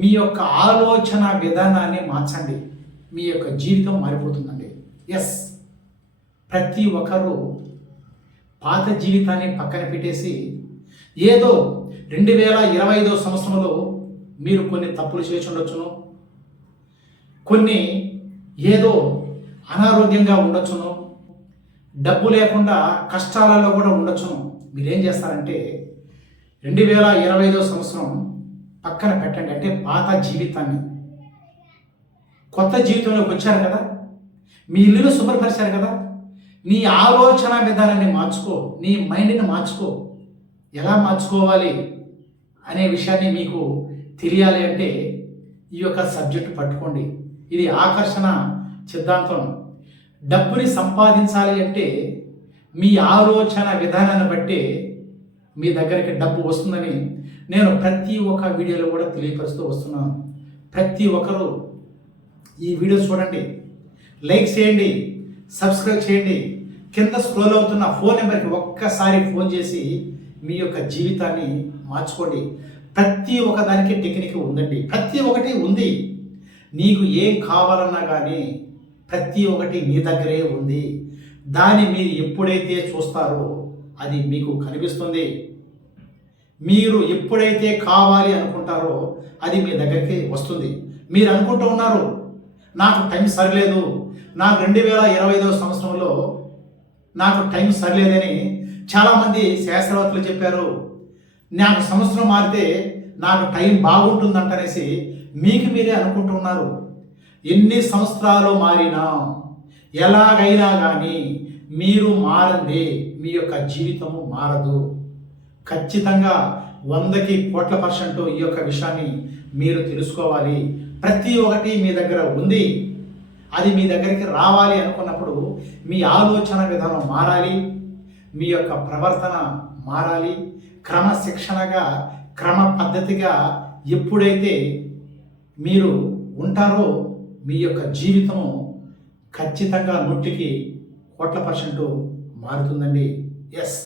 మీ యొక్క ఆలోచన విధానాన్ని మార్చండి. మీ యొక్క జీవితం మారిపోతుందండి. ఎస్, ప్రతి ఒక్కరూ పాత జీవితాన్ని పక్కన పెట్టేసి ఏదో 2025 సంవత్సరంలో మీరు కొన్ని తప్పులు చేసి ఉండొచ్చును, కొన్ని ఏదో అనారోగ్యంగా ఉండొచ్చును, డబ్బు లేకుండా కష్టాలలో కూడా ఉండొచ్చును. మీరేం చేస్తారంటే 2025 సంవత్సరం పక్కన పెట్టండి. అంటే పాత జీవితాన్ని, కొత్త జీవితంలోకి వచ్చారు కదా, మీ ఇల్లును శుభ్రపరిచారు కదా, నీ ఆలోచన విధానాన్ని మార్చుకో, నీ మైండ్ని మార్చుకో. ఎలా మార్చుకోవాలి అనే విషయాన్ని మీకు తెలియాలి అంటే ఈ యొక్క సబ్జెక్టు పట్టుకోండి. ఇది ఆకర్షణ సిద్ధాంతం. డబ్బుని సంపాదించాలి అంటే మీ ఆలోచన విధానాన్ని బట్టి మీ దగ్గరికి డబ్బు వస్తుందని నేను ప్రతి ఒక్క వీడియోలో కూడా తెలియపరుస్తూ వస్తున్నాను. ప్రతి ఒక్కరూ ఈ వీడియో చూడండి, లైక్ చేయండి, సబ్స్క్రైబ్ చేయండి. కింద స్క్రోల్ అవుతున్న ఫోన్ నెంబర్కి ఒక్కసారి ఫోన్ చేసి మీ యొక్క జీవితాన్ని మార్చుకోండి. ప్రతి ఒక్క దానికి టెక్నిక్ ఉందండి, ప్రతి ఒక్కటి ఉంది. నీకు ఏం కావాలన్నా కానీ ప్రతి ఒక్కటి మీ దగ్గరే ఉంది. దాన్ని మీరు ఎప్పుడైతే చూస్తారో అది మీకు కనిపిస్తుంది. మీరు ఎప్పుడైతే కావాలి అనుకుంటారో అది మీ దగ్గరికి వస్తుంది. మీరు అనుకుంటూ ఉన్నారు, నాకు టైం సరిలేదు, నాకు 2025 సంవత్సరంలో నాకు టైం సరిలేదని చాలామంది శాస్త్రవేత్తలు చెప్పారు. నాకు సంవత్సరం మారితే నాకు టైం బాగుంటుందంటనేసి మీకు మీరే అనుకుంటున్నారు. ఎన్ని సంవత్సరాలు మారినా ఎలాగైనా కానీ మీరు మారండి, మీ యొక్క జీవితము మారదు. ఖచ్చితంగా 100కి కోట్ల % ఈ యొక్క విషయాన్ని మీరు తెలుసుకోవాలి. ప్రతి ఒక్కటి మీ దగ్గర ఉంది. అది మీ దగ్గరికి రావాలి అనుకున్నప్పుడు మీ ఆలోచన విధానం మారాలి, మీ యొక్క ప్రవర్తన మారాలి. క్రమశిక్షణగా, క్రమ పద్ధతిగా ఎప్పుడైతే మీరు ఉంటారో మీ యొక్క జీవితము ఖచ్చితంగా 100కి కోట్ల % మారుతుందండి. ఎస్.